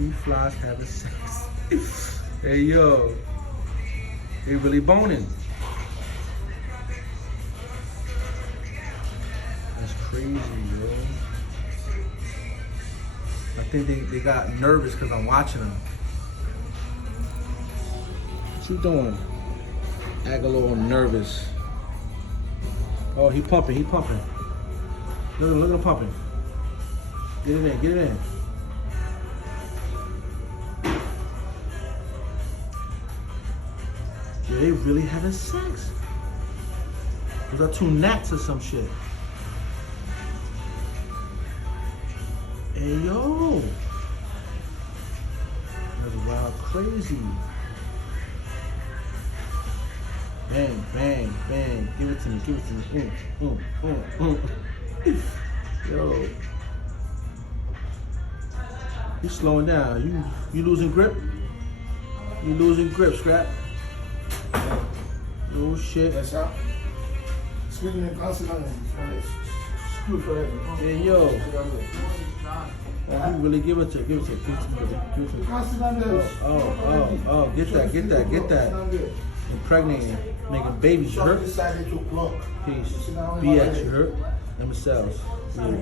Two flies having sex. Hey yo, they really boning. That's crazy, yo. I think they got nervous because I'm watching them. What you doing? Act a little nervous. Oh, he pumping, he pumping. Look at him pumping. Get it in, get it in. Yeah, they really having sex. Those are two gnats or some shit. Hey, yo. That's wild crazy. Bang, bang, bang. Give it to me, give it to me. Yo. You slowing down. You losing grip? You losing grip, Scrap. No shit. That's out. Screaming and constant. Hey, yo. You really give it to me. Oh, get that. Impregnating, making babies, you hurt? Peace. BX, you hurt? Number cells. Yeah.